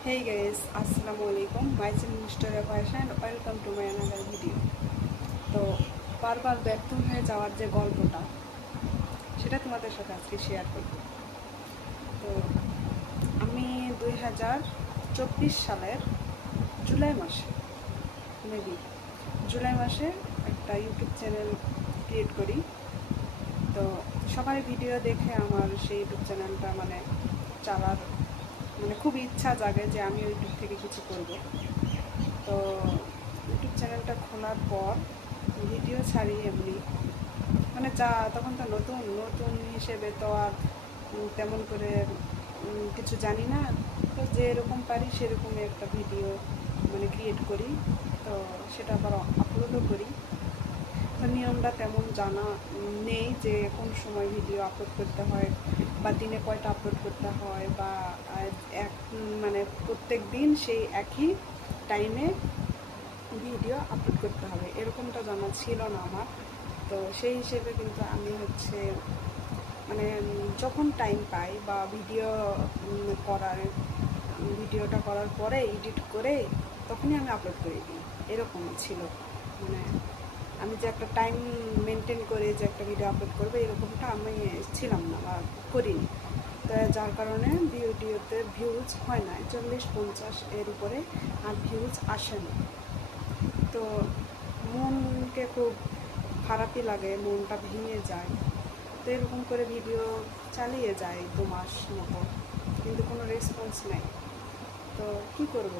Hey guys, Assalamualaikum. My name is Mr. Rafash and welcome to my another video. তো বারবার ব্যর্থ হয়ে যাওয়ার যে গল্পটা সেটা তোমাদের সাথে আজকে শেয়ার করব। তো আমি 2024 সালের জুলাই মাসে জুলাই মাসে একটা ইউটিউব চ্যানেল ক্রিয়েট করি। তো সবার ভিডিও দেখে আমার সেই ইউটিউব চ্যানেলটা চালার খুব ইচ্ছা জাগে যে আমি ইউটিউব থেকে কিছু করব। তো ইউটিউব চ্যানেলটা খোলার পর ভিডিও ছাড়ি এমনি তখন তো নতুন নতুন হিসেবে তো আর তেমন করে কিছু জানি না। তো যেরকম পারি সেরকমই একটা ভিডিও ক্রিয়েট করি। তো সেটা আবার আপলোডও করি। তো নিয়মটা তেমন জানা নেই যে কোন সময় ভিডিও আপলোড করতে হয় বা দিনে কয়টা আপলোড করতে হয় বা এক প্রত্যেক দিন সেই একই টাইমে ভিডিও আপলোড করতে হবে এরকমটা জানা ছিল না আমার। তো সেই হিসেবে কিন্তু আমি যখন টাইম পাই বা ভিডিওটা করার পরে এডিট করে তখনই আমি আপলোড করে দিই, এরকম ছিল। আমি যে একটা টাইম মেনটেন করে যে একটা ভিডিও আপলোড করবো এরকমটা আমি ছিলাম না বা করিনি। তো যার কারণে ভিডিওতে ভিউজ হয় না, 40-50 এর উপরে আর ভিউজ আসে না। তো মনকে খুব খারাপই লাগে, মনটা ভেঙে যায়। তো এরকম করে ভিডিও চালিয়ে যায় 2 মাস মতো, কিন্তু কোনো রেসপন্স নেই। তো কী করব,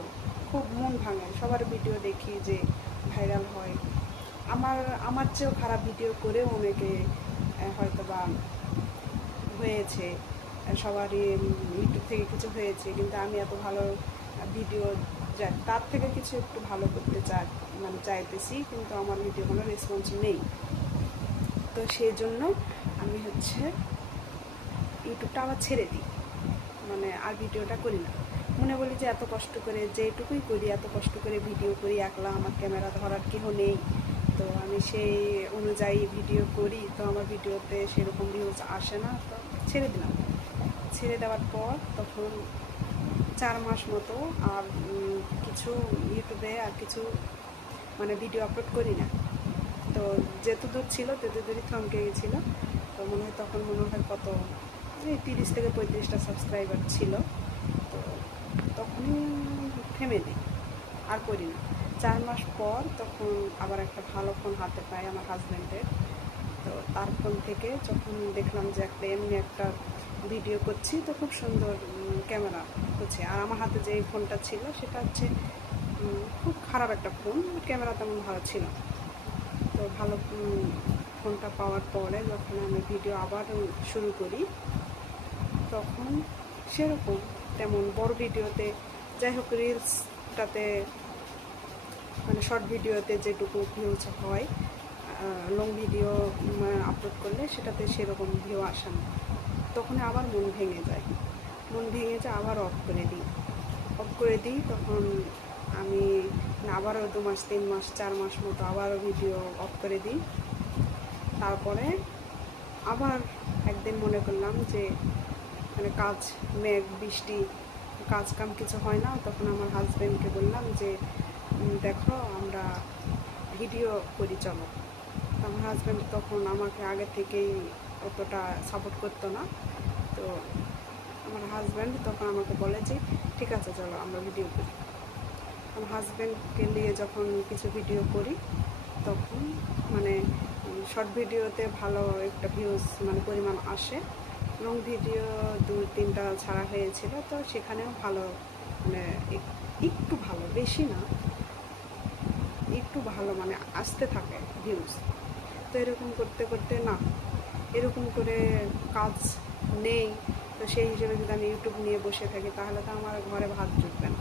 খুব মন ভাঙে। সবার ভিডিও দেখি যে ভাইরাল হয়, আমার চেয়েও খারাপ ভিডিও করেও অনেকে হয়তো বা হয়েছে, সবারই ইউটিউব থেকে কিছু হয়েছে, কিন্তু আমি এত ভালো ভিডিও তার থেকে কিছু একটু ভালো করতে চাইতেছি, কিন্তু আমার ভিডিও কোনো রেসপন্স নেই। তো সেই জন্য আমি ইউটিউবটা আবার ছেড়ে দিই, আর ভিডিওটা করি না। মনে বলি যে এত কষ্ট করে যেটুকুই করি, এত কষ্ট করে ভিডিও করি, একলা, আমার ক্যামেরা ধরার কেউ নেই। তো আমি সেই অনুযায়ী ভিডিও করি, তো আমার ভিডিওতে সেরকম ভিউজ আসে না। তো ছেড়ে দিলাম। ছেড়ে দেওয়ার পর তখন 4 মাস মতো আর কিছু ইউটিউবে আর কিছু ভিডিও আপলোড করি না। তো যেতদূর ছিল ততদূরই থমকে গেছিলো। তো তখন কত এই 30 থেকে 35টা সাবস্ক্রাইবার ছিল। তো তখনই থেমে দিই, আর করি না। 4 মাস পর তখন আবার একটা ভালো ফোন হাতে পাই আমার হাজব্যান্ডের। তো তার ফোন থেকে যখন দেখলাম যে এমনি একটা ভিডিও করছি, তো খুব সুন্দর ক্যামেরা হচ্ছে। আর আমার হাতে যে ফোনটা ছিল সেটা খুব খারাপ একটা ফোন, ক্যামেরা তেমন ভালো ছিল। তো ভালো ফোনটা পাওয়ার পরে যখন আমি ভিডিও আবার শুরু করি, তখন সেরকম তেমন বড় ভিডিওতে, যাই হোক রিলসটাতে শর্ট ভিডিওতে যেটুকু ভিউজ হয়, লং ভিডিও আপলোড করলে সেটাতে সেরকম ভিউ আসে না। তখন আবার মন ভেঙে যায়, আবার অফ করে দিই। তখন আমি আবারও 2 মাস, 3 মাস, 4 মাস মতো আবারও ভিডিও অফ করে দিই। তারপরে আবার একদিন মনে করলাম যে কাজ, মেঘ বৃষ্টি, কাজ কাম কিছু হয় না। তখন আমার হাজব্যান্ডকে বললাম যে দেখো আমরা ভিডিও করি, চলো। আমার হাজব্যান্ড তখন আমাকে আগে থেকেই অতটা সাপোর্ট করতো না। তো আমার হাজব্যান্ড তখন আমাকে বলে যে ঠিক আছে চলো আমরা ভিডিও করি। আমার হাজব্যান্ডকে নিয়ে যখন কিছু ভিডিও করি, তখন শর্ট ভিডিওতে ভালো একটা ভিউজ পরিমাণ আসে। লং ভিডিও 2-3টা ছাড়া হয়েছিল, তো সেখানেও ভালো একটু ভালো, বেশি না, একটু ভালো আসতে থাকে ভিউজ। তো এরকম করতে করতে না, এরকম করে কাজ নেই। তো সেই হিসেবে যদি আমি ইউটিউব নিয়ে বসে থাকি তাহলে তো আমার ঘরে ভাত জুটবে না।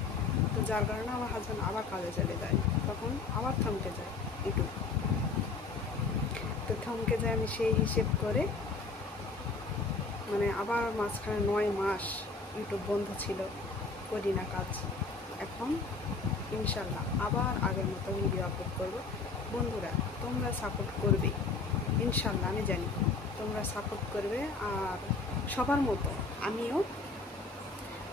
তো যার কারণে আমার হাজব্যান্ড আবার কাজে চলে যায়, তখন আবার থমকে যায় ইউটিউব। তো থমকে যায়, আমি সেই হিসেব করে আবার মাঝখানে 9 মাস ইউটিউব বন্ধ ছিল, করি না কাজ। এখন ইনশাল্লাহ আবার আগের মতো ভিডিও আপলোড করবো। বন্ধুরা, তোমরা সাপোর্ট করবে ইনশাল্লাহ, আমি জানি তোমরা সাপোর্ট করবে। আর সবার মতো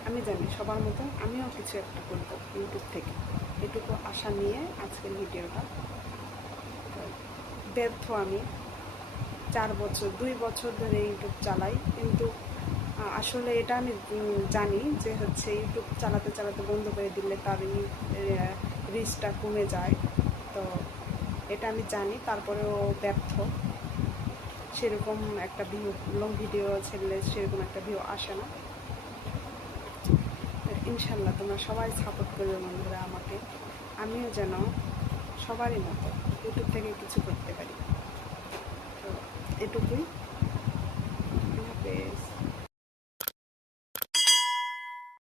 আমি জানি সবার মতো আমিও কিছু একটা করবো ইউটিউব থেকে, এটুকু আশা নিয়ে আজকের ভিডিওটা। তো ব্যর্থ আমি, 2 বছর ধরে ইউটিউব চালাই, কিন্তু আসলে এটা আমি জানি যে হচ্ছে ইউটিউব চালাতে চালাতে বন্ধ করে দিলে তার রিচটা কমে যায়। তো এটা আমি জানি, তারপরেও ব্যর্থ। সেরকম একটা লং ভিডিও ছেড়লে সেরকম একটা ভিউ আসে না। ইনশাল্লাহ তোমরা সবাই সাপোর্ট করবে বন্ধুরা আমাকে, আমিও যেন সবারই মতো ইউটিউব থেকে কিছু করতে পারি। তো এটুকুই। হাফেজ।